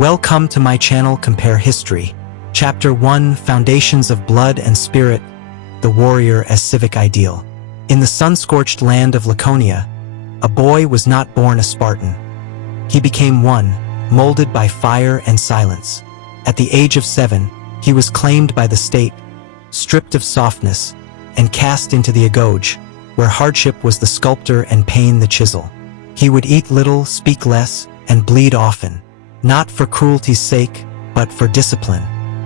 Welcome to my channel Compare History. Chapter 1, Foundations of Blood and Spirit, the Warrior as Civic Ideal. In the sun-scorched land of Laconia, a boy was not born a Spartan. He became one, molded by fire and silence. At the age of 7, he was claimed by the state, stripped of softness, and cast into the agoge, where hardship was the sculptor and pain the chisel. He would eat little, speak less, and bleed often, not for cruelty's sake, but for discipline,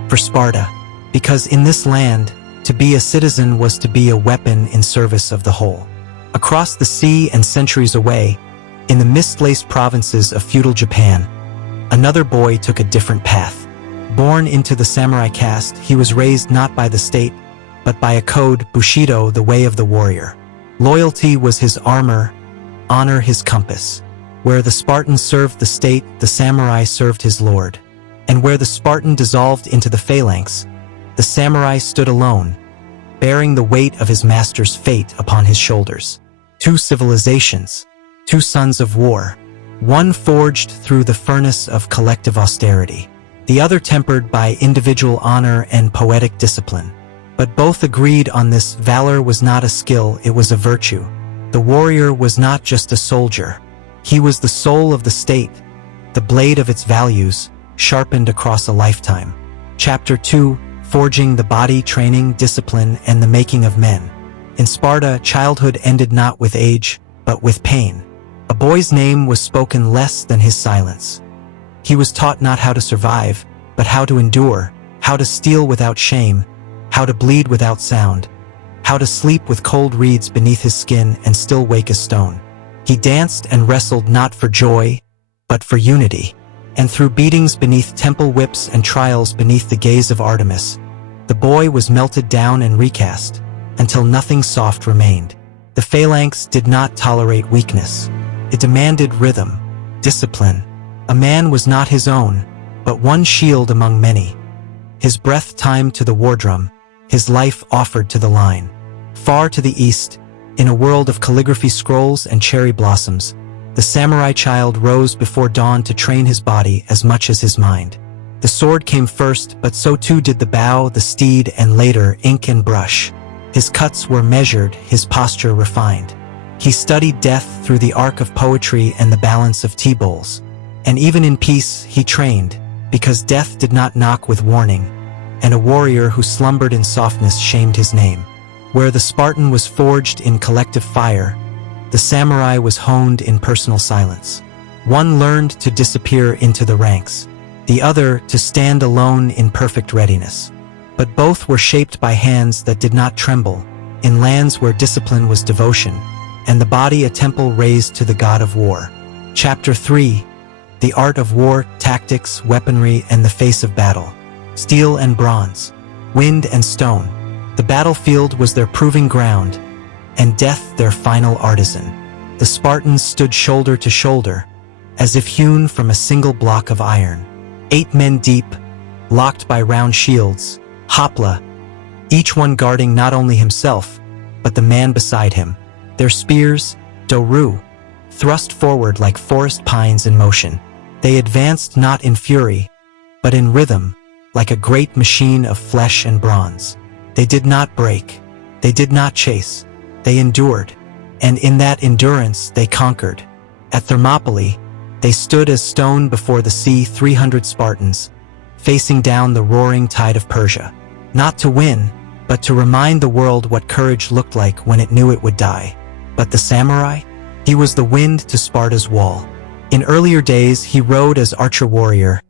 for Sparta, because in this land, to be a citizen was to be a weapon in service of the whole. Across the sea and centuries away, in the mist-laced provinces of feudal Japan, another boy took a different path. Born into the samurai caste, he was raised not by the state, but by a code, Bushido, the way of the warrior. Loyalty was his armor, honor his compass. Where the Spartan served the state, the samurai served his lord. And where the Spartan dissolved into the phalanx, the samurai stood alone, bearing the weight of his master's fate upon his shoulders. Two civilizations, two sons of war, one forged through the furnace of collective austerity, the other tempered by individual honor and poetic discipline. But both agreed on this: valor was not a skill, it was a virtue. The warrior was not just a soldier. He was the soul of the state, the blade of its values, sharpened across a lifetime. Chapter 2, Forging the Body, Training, Discipline, and the Making of Men. In Sparta, childhood ended not with age, but with pain. A boy's name was spoken less than his silence. He was taught not how to survive, but how to endure, how to steal without shame, how to bleed without sound, how to sleep with cold reeds beneath his skin and still wake a stone. He danced and wrestled not for joy, but for unity. And through beatings beneath temple whips and trials beneath the gaze of Artemis, the boy was melted down and recast, until nothing soft remained. The phalanx did not tolerate weakness. It demanded rhythm, discipline. A man was not his own, but one shield among many. His breath timed to the war drum, his life offered to the line. Far to the east, in a world of calligraphy scrolls and cherry blossoms, the samurai child rose before dawn to train his body as much as his mind. The sword came first, but so too did the bow, the steed, and later ink and brush. His cuts were measured, his posture refined. He studied death through the arc of poetry and the balance of tea bowls. And even in peace, he trained, because death did not knock with warning, and a warrior who slumbered in softness shamed his name. Where the Spartan was forged in collective fire, the samurai was honed in personal silence. One learned to disappear into the ranks, the other to stand alone in perfect readiness. But both were shaped by hands that did not tremble, in lands where discipline was devotion, and the body a temple raised to the god of war. Chapter 3, The Art of War, Tactics, Weaponry, and the Face of Battle. Steel and bronze, wind and stone. The battlefield was their proving ground, and death their final artisan. The Spartans stood shoulder to shoulder, as if hewn from a single block of iron. 8 men deep, locked by round shields, hopla, each one guarding not only himself, but the man beside him. Their spears, doru, thrust forward like forest pines in motion. They advanced not in fury, but in rhythm, like a great machine of flesh and bronze. They did not break, they did not chase, they endured, and in that endurance they conquered. At Thermopylae, they stood as stone before the sea, 300 Spartans, facing down the roaring tide of Persia. Not to win, but to remind the world what courage looked like when it knew it would die. But the samurai? He was the wind to Sparta's wall. In earlier days, he rode as archer-warrior,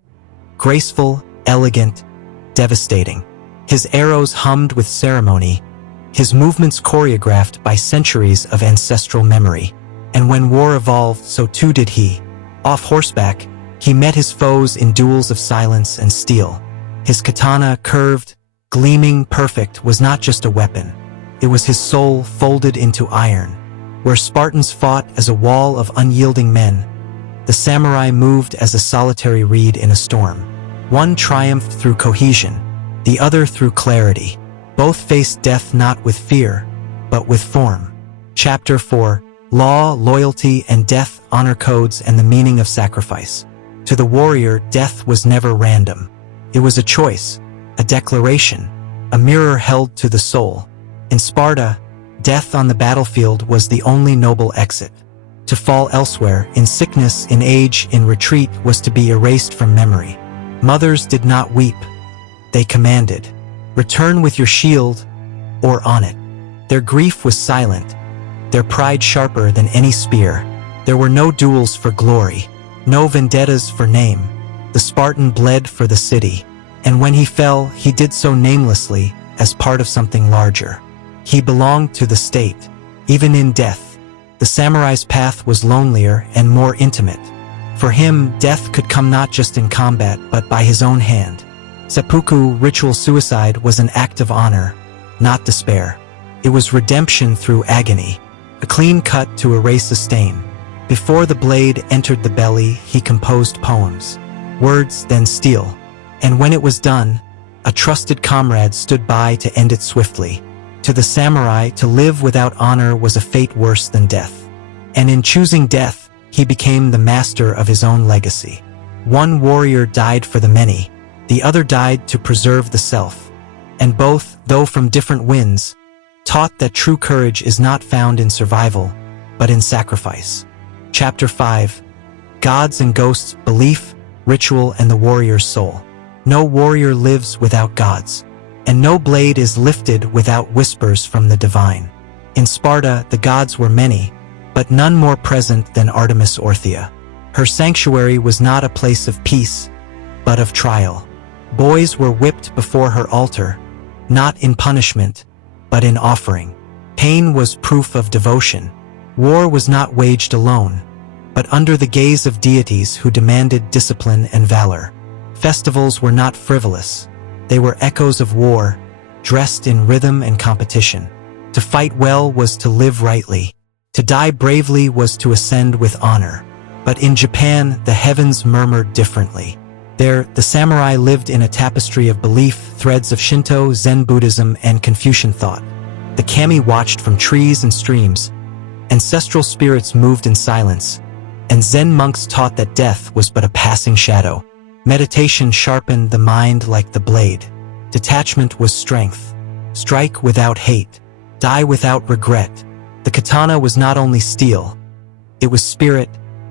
graceful, elegant, devastating. His arrows hummed with ceremony, his movements choreographed by centuries of ancestral memory. And when war evolved, so too did he. Off horseback, he met his foes in duels of silence and steel. His katana, curved, gleaming, perfect, was not just a weapon. It was his soul folded into iron. Where Spartans fought as a wall of unyielding men, the samurai moved as a solitary reed in a storm. One triumphed through cohesion, the other through clarity. Both faced death not with fear, but with form. Chapter 4, Law, Loyalty, and Death, Honor Codes, and the Meaning of Sacrifice. To the warrior, death was never random. It was a choice, a declaration, a mirror held to the soul. In Sparta, death on the battlefield was the only noble exit. To fall elsewhere, in sickness, in age, in retreat, was to be erased from memory. Mothers did not weep. They commanded, "Return with your shield, or on it." Their grief was silent, their pride sharper than any spear. There were no duels for glory, no vendettas for name. The Spartan bled for the city, and when he fell, he did so namelessly, as part of something larger. He belonged to the state. Even in death, the samurai's path was lonelier and more intimate. For him, death could come not just in combat, but by his own hand. Seppuku, ritual suicide, was an act of honor, not despair. It was redemption through agony, a clean cut to erase a stain. Before the blade entered the belly, he composed poems. Words, then steel. And when it was done, a trusted comrade stood by to end it swiftly. To the samurai, to live without honor was a fate worse than death. And in choosing death, he became the master of his own legacy. One warrior died for the many, the other died to preserve the self. And both, though from different winds, taught that true courage is not found in survival, but in sacrifice. Chapter 5. Gods and Ghosts, Belief, Ritual, and the Warrior's Soul. No warrior lives without gods, and no blade is lifted without whispers from the divine. In Sparta, the gods were many, but none more present than Artemis Orthia. Her sanctuary was not a place of peace, but of trial. Boys were whipped before her altar, not in punishment, but in offering. Pain was proof of devotion. War was not waged alone, but under the gaze of deities who demanded discipline and valor. Festivals were not frivolous. They were echoes of war, dressed in rhythm and competition. To fight well was to live rightly. To die bravely was to ascend with honor. But in Japan, the heavens murmured differently. There, the samurai lived in a tapestry of belief, threads of Shinto, Zen Buddhism, and Confucian thought. The kami watched from trees and streams. Ancestral spirits moved in silence, and Zen monks taught that death was but a passing shadow. Meditation sharpened the mind like the blade. Detachment was strength. Strike without hate. Die without regret. The katana was not only steel. It was spirit,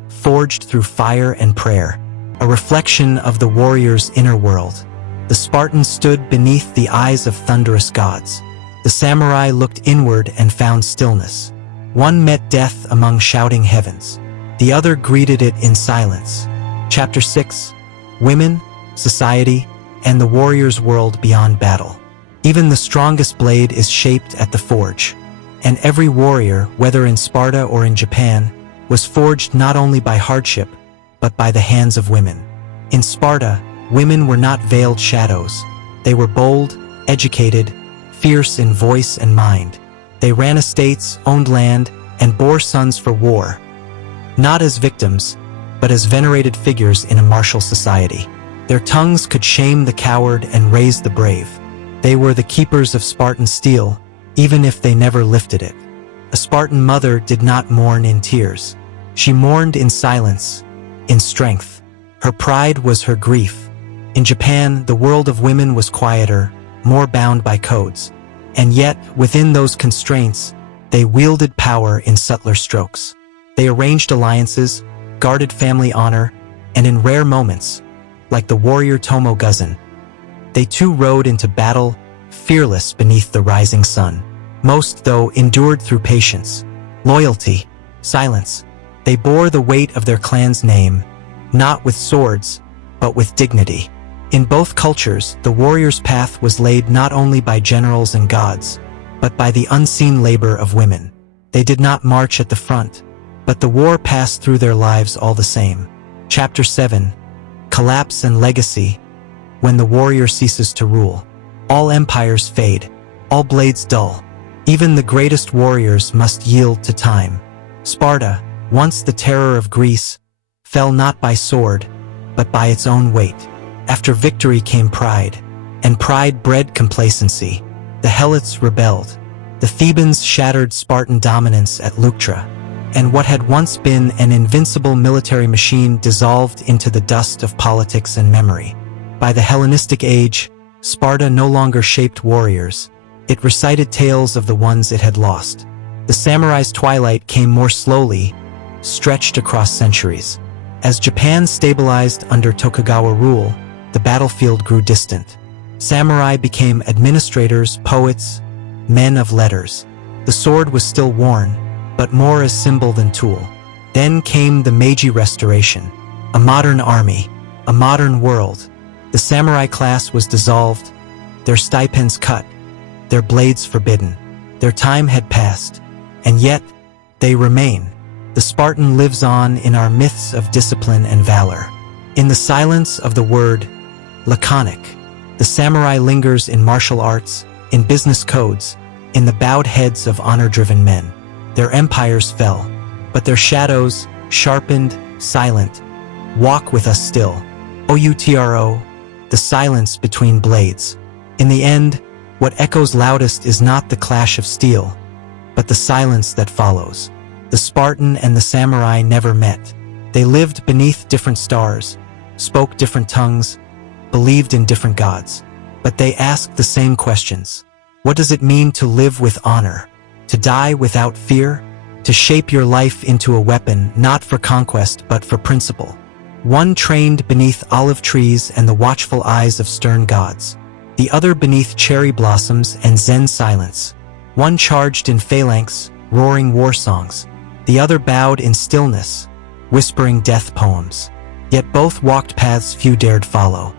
forged through fire and prayer, a reflection of the warrior's inner world. The Spartan stood beneath the eyes of thunderous gods. The samurai looked inward and found stillness. One met death among shouting heavens. The other greeted it in silence. Chapter 6. Women, Society, and the Warrior's World Beyond Battle. Even the strongest blade is shaped at the forge. And every warrior, whether in Sparta or in Japan, was forged not only by hardship, but by the hands of women. In Sparta, women were not veiled shadows. They were bold, educated, fierce in voice and mind. They ran estates, owned land, and bore sons for war, not as victims, but as venerated figures in a martial society. Their tongues could shame the coward and raise the brave. They were the keepers of Spartan steel, even if they never lifted it. A Spartan mother did not mourn in tears. She mourned in silence, in strength. Her pride was her grief. In Japan, the world of women was quieter, more bound by codes. And yet, within those constraints, they wielded power in subtler strokes. They arranged alliances, guarded family honor, and in rare moments, like the warrior Tomo Guzan, they too rode into battle, fearless beneath the rising sun. Most, though, endured through patience, loyalty, silence. They bore the weight of their clan's name, not with swords, but with dignity. In both cultures, the warrior's path was laid not only by generals and gods, but by the unseen labor of women. They did not march at the front, but the war passed through their lives all the same. Chapter 7. Collapse and Legacy. When the warrior ceases to rule, all empires fade, all blades dull. Even the greatest warriors must yield to time. Sparta, once the terror of Greece, fell not by sword, but by its own weight. After victory came pride, and pride bred complacency. The Helots rebelled. The Thebans shattered Spartan dominance at Leuctra. and what had once been an invincible military machine dissolved into the dust of politics and memory. By the Hellenistic age, Sparta no longer shaped warriors. It recited tales of the ones it had lost. The samurai's twilight came more slowly, stretched across centuries. As Japan stabilized under Tokugawa rule, the battlefield grew distant. Samurai became administrators, poets, men of letters. The sword was still worn, but more as symbol than tool. Then came the Meiji Restoration, a modern army, a modern world. The samurai class was dissolved, their stipends cut, their blades forbidden. Their time had passed, and yet they remain. The Spartan lives on in our myths of discipline and valor. In the silence of the word, laconic, the samurai lingers in martial arts, in business codes, in the bowed heads of honor-driven men. Their empires fell, but their shadows, sharpened, silent, walk with us still. OUTRO, the silence between blades. In the end, what echoes loudest is not the clash of steel, but the silence that follows. The Spartan and the samurai never met. They lived beneath different stars, spoke different tongues, believed in different gods. But they asked the same questions. What does it mean to live with honor? To die without fear? To shape your life into a weapon not for conquest but for principle? One trained beneath olive trees and the watchful eyes of stern gods. The other beneath cherry blossoms and Zen silence. One charged in phalanx, roaring war songs. The other bowed in stillness, whispering death poems. Yet both walked paths few dared follow.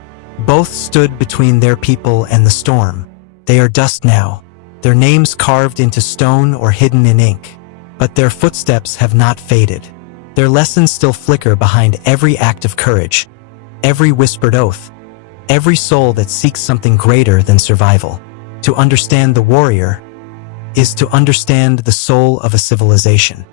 Both stood between their people and the storm. They are dust now, their names carved into stone or hidden in ink. But their footsteps have not faded. Their lessons still flicker behind every act of courage, every whispered oath, every soul that seeks something greater than survival. To understand the warrior is to understand the soul of a civilization.